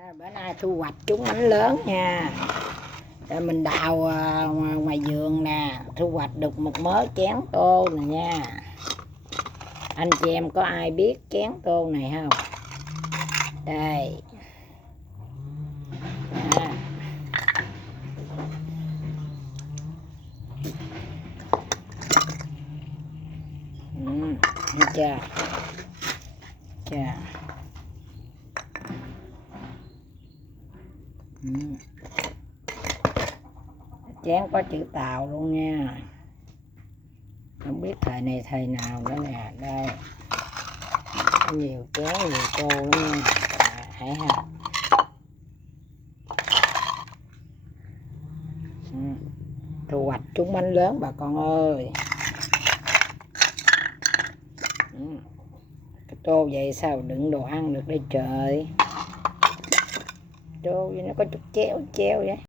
Bữa nay thu hoạch trúng bánh lớn nha. Rồi mình đào ngoài vườn nè, thu hoạch được một mớ chén tô nè nha. Anh chị em có ai biết chén tô này không? Đây. À. Thấy chưa? Chén có chữ Tàu luôn nha. Không biết thời này thời nào nữa nè. Đây, nhiều chén nhiều tô lắm nha. Hãy ha. Thu hoạch trúng bánh lớn bà con ơi. Cái tô vậy sao đựng đồ ăn được đây trời. Tô vậy nó có chút chéo vậy.